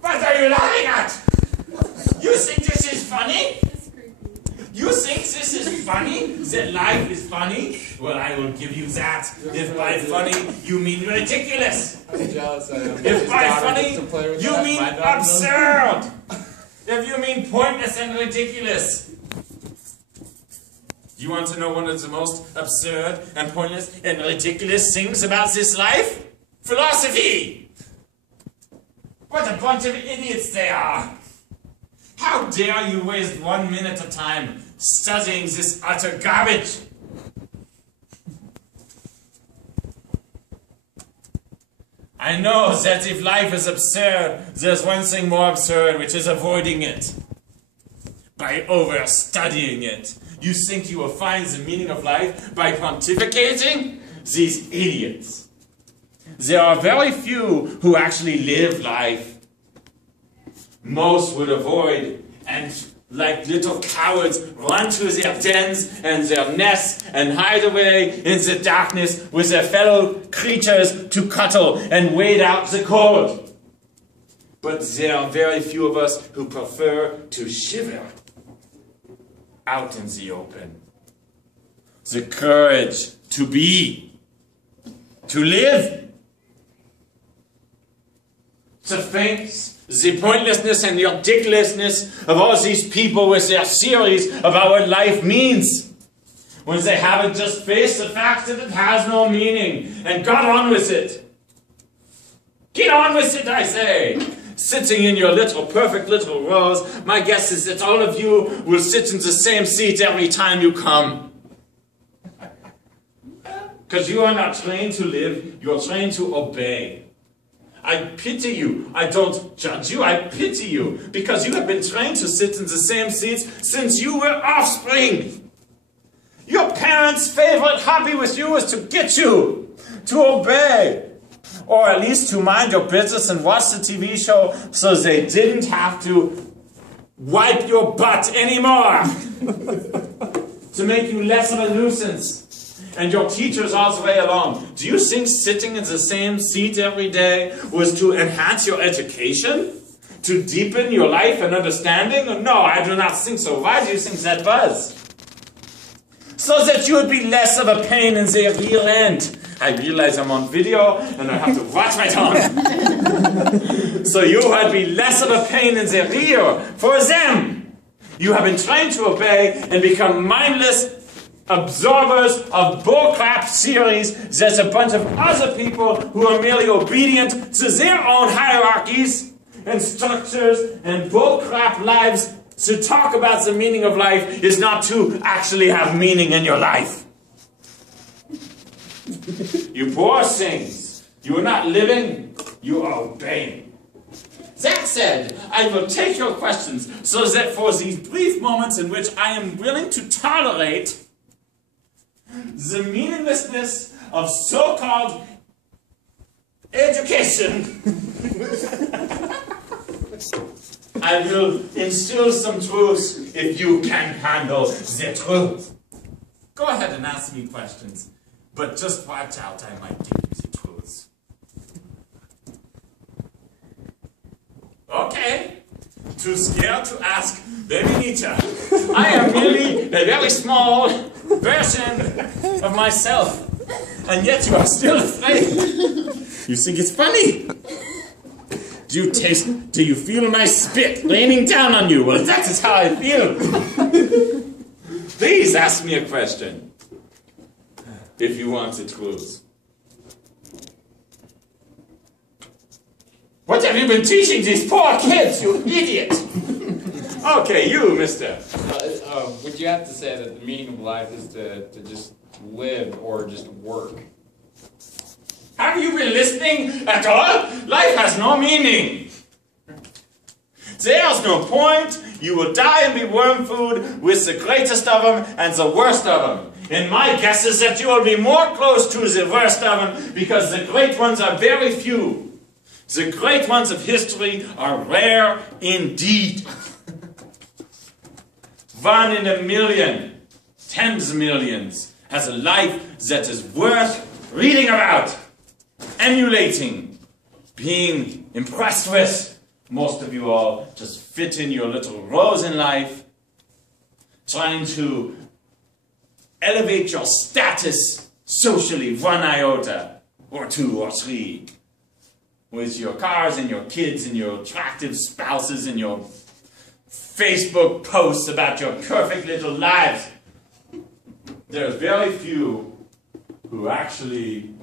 What are you laughing at? You think this is funny? You think this is funny? That life is funny? Well, I will give you that. If by funny you mean ridiculous. If by funny you mean absurd. If you mean pointless and ridiculous. You want to know one of the most absurd and pointless and ridiculous things about this life? Philosophy! What a bunch of idiots they are! How dare you waste 1 minute of time studying this utter garbage? I know that if life is absurd, there's one thing more absurd, which is avoiding it. By over-studying it. You think you will find the meaning of life by pontificating? These idiots. There are very few who actually live life. Most would avoid and, like little cowards, run to their dens and their nests and hide away in the darkness with their fellow creatures to cuddle and wait out the cold. But there are very few of us who prefer to shiver out in the open. The courage to be, to live, to face the pointlessness and the ridiculousness of all these people with their theories about what life means, when they haven't just faced the fact that it has no meaning and got on with it. Get on with it, I say. Sitting in your little perfect little rows, my guess is that all of you will sit in the same seat every time you come. Because you are not trained to live, you are trained to obey. I pity you. I don't judge you, I pity you. Because you have been trained to sit in the same seats since you were offspring. Your parents' favorite hobby with you is to get you to obey. Or at least to mind your business and watch the TV show so they didn't have to wipe your butt anymore. To make you less of a nuisance. And your teachers all the way along. Do you think sitting in the same seat every day was to enhance your education? To deepen your life and understanding? No, I do not think so. Why do you think that was? So that you would be less of a pain in the rear end. I realize I'm on video and I have to watch my tone. So you would be less of a pain in the rear for them. You have been trained to obey and become mindless absorbers of bullcrap theories that a bunch of other people who are merely obedient to their own hierarchies and structures and bullcrap lives to talk about the meaning of life is not to actually have meaning in your life. You poor things. You are not living, you are obeying. That said, I will take your questions so that for these brief moments in which I am willing to tolerate the meaninglessness of so-called education, I will instill some truth if you can handle the truth. Go ahead and ask me questions, but just watch out, I might give you the truth. Okay, too scared to ask baby Nietzsche. I am merely a very small version of myself, and yet you are still afraid. You think it's funny? Do you feel my spit raining down on you? Well, that is how I feel. Please ask me a question, if you want the truth. What have you been teaching these poor kids, you idiot? Okay, you, mister. Would you have to say that the meaning of life is to just live or just work? Have you been listening at all? Life has no meaning. There's no point. You will die and be worm food with the greatest of them and the worst of them. And my guess is that you will be more close to the worst of them because the great ones are very few. The great ones of history are rare indeed. 1 in a million, tens of millions, has a life that is worth reading about, emulating, being impressed with. Most of you all just fit in your little roles in life, trying to elevate your status socially 1 iota, or 2 or 3, with your cars and your kids and your attractive spouses and your Facebook posts about your perfect little lives. There's very few who actually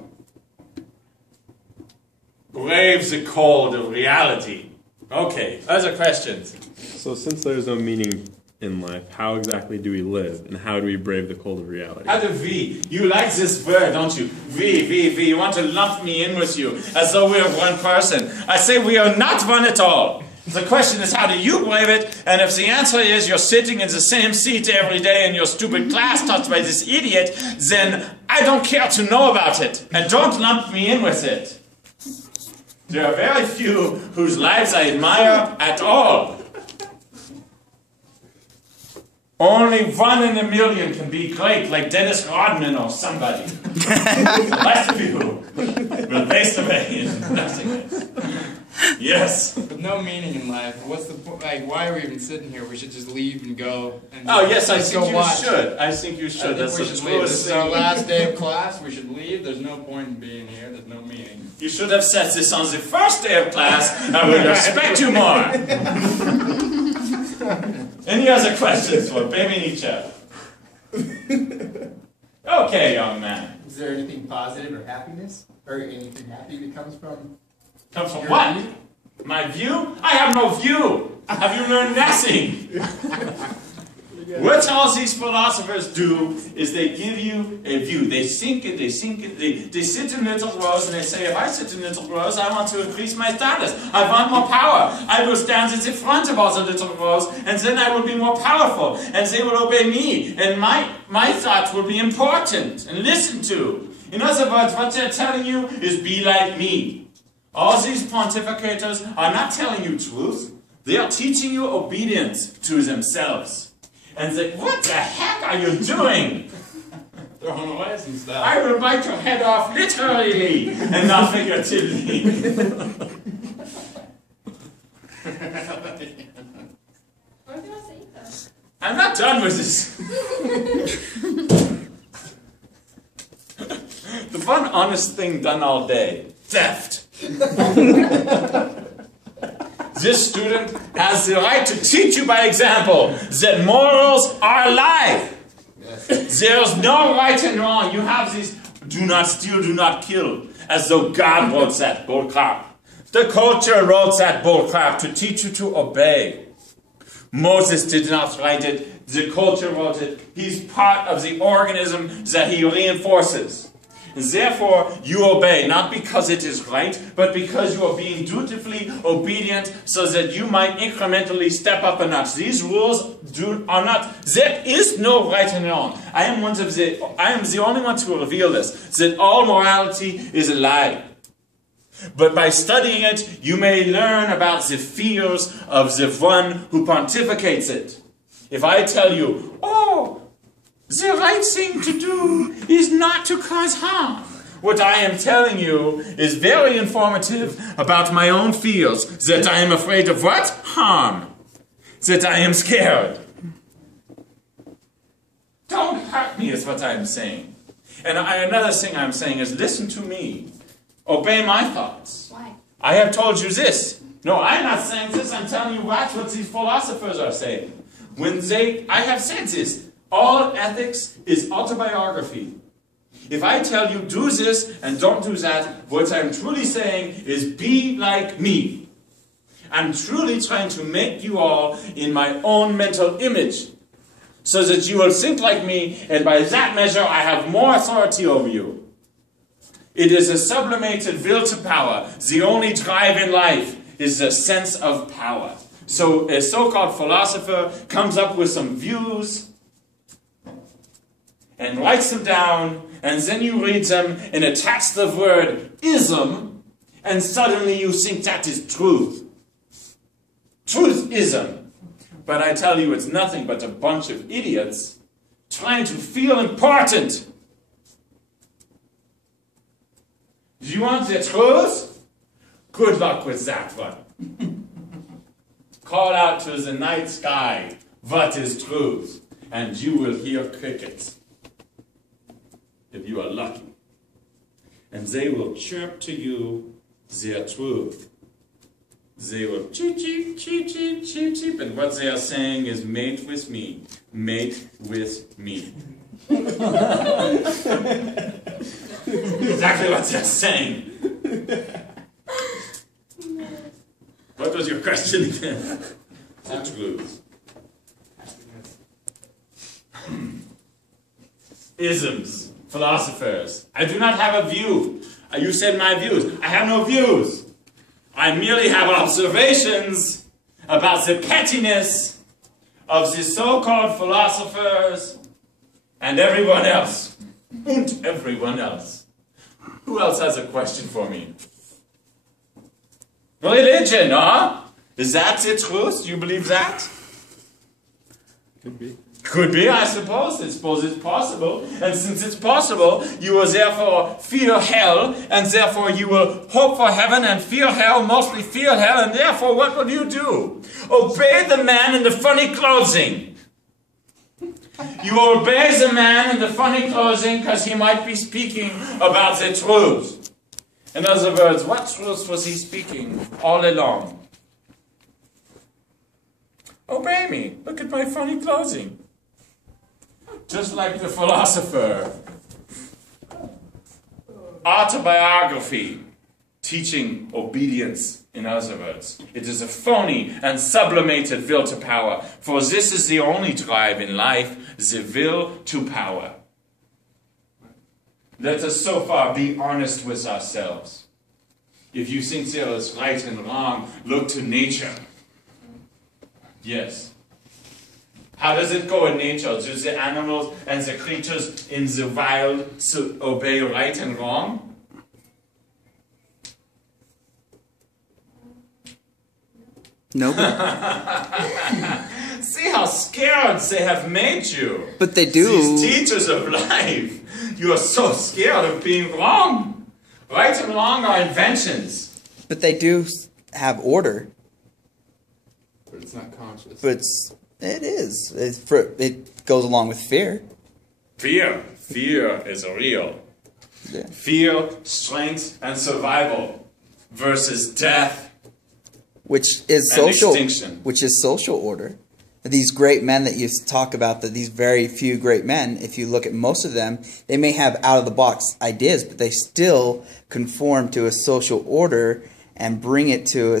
brave the cold of reality. Okay, other questions? So since there's no meaning in life, how exactly do we live, and how do we brave the cold of reality? How do we? You like this word, don't you? We. You want to lump me in with you, as though we are one person. I say we are not one at all. The question is, how do you brave it? And if the answer is you're sitting in the same seat every day in your stupid class taught by this idiot, then I don't care to know about it. And don't lump me in with it. There are very few whose lives I admire at all. Only 1 in a million can be great, like Dennis Rodman or somebody. The rest of you will waste away in nothingness. Yes. With no meaning in life, what's the point? Like, why are we even sitting here? We should just leave and go. And oh yes, I just think go you watch. should. I think you should. That's we the should leave. This truest is our thing. last day of class. We should leave. There's no point in being here. There's no meaning. You should have said this on the first day of class. I would respect you more. Any other questions for baby Nietzsche? Okay, young man. Is there anything positive or happiness? Or anything happy that comes from Comes from your what? view? My view? I have no view. Have you learned nothing? What all these philosophers do is they give you a view. They think it, they sit in little rows and they say, if I sit in little rows, I want to increase my status. I want more power. I will stand at the front of all the little rows and then I will be more powerful. And they will obey me. And my thoughts will be important and listened to. In other words, what they're telling you is be like me. All these pontificators are not telling you truth. They are teaching you obedience to themselves. And say, what the heck are you doing? Throwing away some stuff. I will bite your head off literally and not figuratively. What did I say that? I'm not done with this. The one honest thing done all day, theft. This student has the right to teach you by example that morals are alive. Yes. There's no right and wrong. You have these do not steal, do not kill, as though God wrote that bullcrap. The culture wrote that bullcrap to teach you to obey. Moses did not write it. The culture wrote it. He's part of the organism that he reinforces. Therefore, you obey, not because it is right, but because you are being dutifully obedient so that you might incrementally step up a notch. These rules are not, there is no right and wrong. I am the only one to reveal this, that all morality is a lie. But by studying it, you may learn about the fears of the one who pontificates it. If I tell you, oh, the right thing to do is not to cause harm. What I am telling you is very informative about my own fears. That I am afraid of what? Harm. That I am scared. Don't hurt me is what I am saying. And another thing I'm saying is listen to me. Obey my thoughts. Why? I have told you this. No, I'm not saying this. I'm telling you watch what these philosophers are saying. I have said this. All ethics is autobiography. If I tell you do this and don't do that, what I'm truly saying is be like me. I'm truly trying to make you all in my own mental image so that you will think like me, and by that measure I have more authority over you. It is a sublimated will to power. The only drive in life is the sense of power. So a so-called philosopher comes up with some views and writes them down, and then you read them and attach the word ism, and suddenly you think that is truth. Truth-ism. But I tell you, it's nothing but a bunch of idiots trying to feel important. Do you want the truth? Good luck with that one. Call out to the night sky, what is truth? And you will hear crickets, if you are lucky. And they will chirp to you their truth. They will cheep, cheep, cheep, cheep, cheep, cheep. And what they are saying is, mate with me, mate with me. Exactly what they're saying. What was your question again? The truth. Isms, philosophers. I do not have a view. You said my views. I have no views. I merely have observations about the pettiness of the so-called philosophers and everyone else. And everyone else. Who else has a question for me? Religion, huh? Is that the truth? Do you believe that? Could be. Could be, I suppose. I suppose it's possible. And since it's possible, you will therefore fear hell, and therefore you will hope for heaven and fear hell, mostly fear hell, and therefore what will you do? Obey the man in the funny clothing. You obey the man in the funny clothing because he might be speaking about the truth. In other words, what truth was he speaking all along? Obey me. Look at my funny clothing. Just like the philosopher. Autobiography. Teaching obedience, in other words. It is a phony and sublimated will to power. For this is the only drive in life, the will to power. Let us so far be honest with ourselves. If you think there is right and wrong, look to nature. Yes. How does it go in nature? Do the animals and the creatures in the wild obey right and wrong? No. See how scared they have made you. But they do. These teachers of life. You are so scared of being wrong. Right and wrong are inventions. But they do have order. But it's not conscious. But it is. It goes along with fear. Fear. Fear is real. Yeah. Fear, strength, and survival versus death. Which is and social. Extinction. Which is social order. These great men that you talk about, that these very few great men, if you look at most of them, they may have out-of-the-box ideas, but they still conform to a social order and bring it to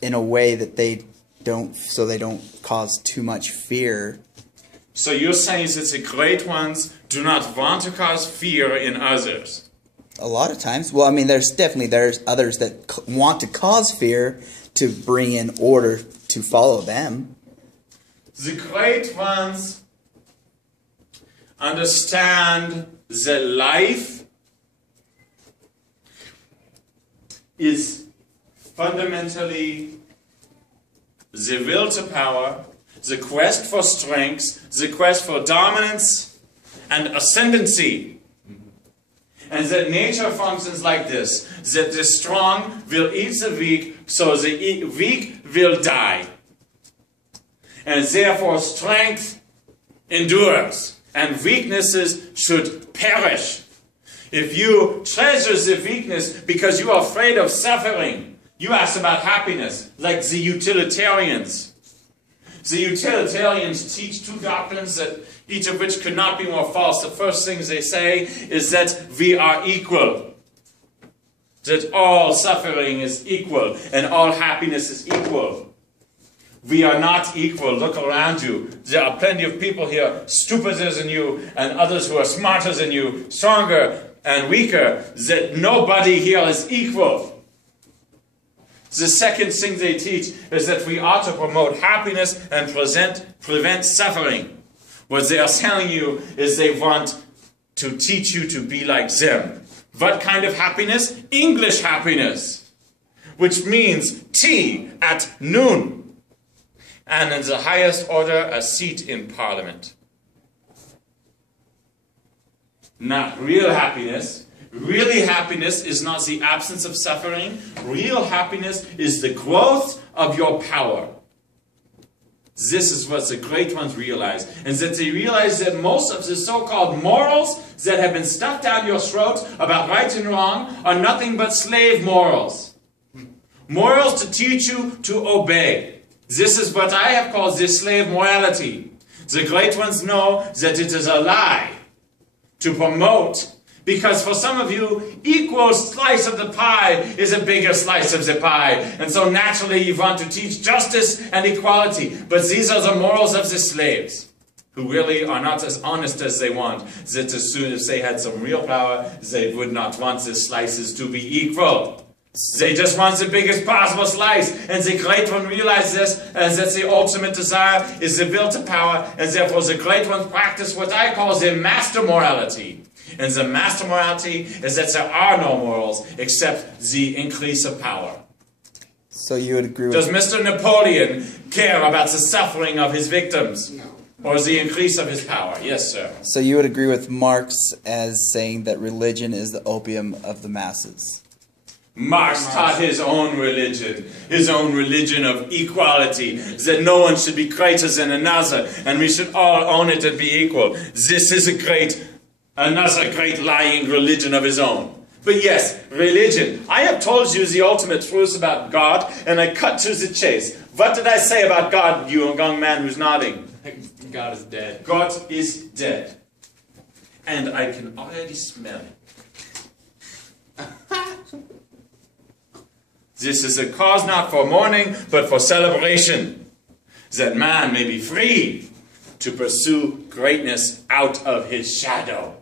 in a way that they don't cause too much fear. So you're saying that the great ones do not want to cause fear in others? A lot of times. Well, I mean, there's others that want to cause fear to bring in order to follow them. The great ones understand that life is fundamentally the will to power, the quest for strength, the quest for dominance and ascendancy. And that nature functions like this, that the strong will eat the weak, so the weak will die. And therefore strength endures, and weaknesses should perish. If you treasure the weakness because you are afraid of suffering, you ask about happiness, like the utilitarians. The utilitarians teach two doctrines, that each of which could not be more false. The first thing they say is that we are equal. That all suffering is equal, and all happiness is equal. We are not equal. Look around you. There are plenty of people here stupider than you, and others who are smarter than you, stronger and weaker. That nobody here is equal. The second thing they teach is that we ought to promote happiness and prevent suffering. What they are telling you is they want to teach you to be like them. What kind of happiness? English happiness. Which means tea at noon. And in the highest order, a seat in Parliament. Not real happiness, really happiness is not the absence of suffering. Real happiness is the growth of your power. This is what the great ones realize. And that they realize that most of the so-called morals that have been stuffed down your throat about right and wrong are nothing but slave morals. Morals to teach you to obey. This is what I have called this slave morality. The great ones know that it is a lie to promote, because for some of you, equal slice of the pie is a bigger slice of the pie. And so naturally you want to teach justice and equality. But these are the morals of the slaves, who really are not as honest as they want. That as soon as they had some real power, they would not want the slices to be equal. They just want the biggest possible slice. And the great one realizes this, and that the ultimate desire is the will to power, and therefore the great ones practice what I call the master morality. And the master morality is that there are no morals except the increase of power. So you would agree with... Does Mr. Napoleon care about the suffering of his victims? No. Or the increase of his power? Yes, sir. So you would agree with Marx as saying that religion is the opium of the masses? Marx taught his own religion of equality, that no one should be greater than another, and we should all own it and be equal. This is another great lying religion of his own. But yes, religion. I have told you the ultimate truth about God, and I cut to the chase. What did I say about God, you young man who's nodding? God is dead. God is dead. And I can already smell it. This is a cause not for mourning, but for celebration, that man may be free to pursue greatness out of his shadow.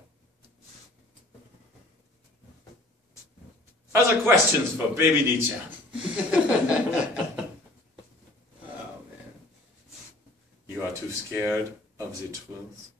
Other questions for baby Nietzsche? Oh, man. You are too scared of the truth.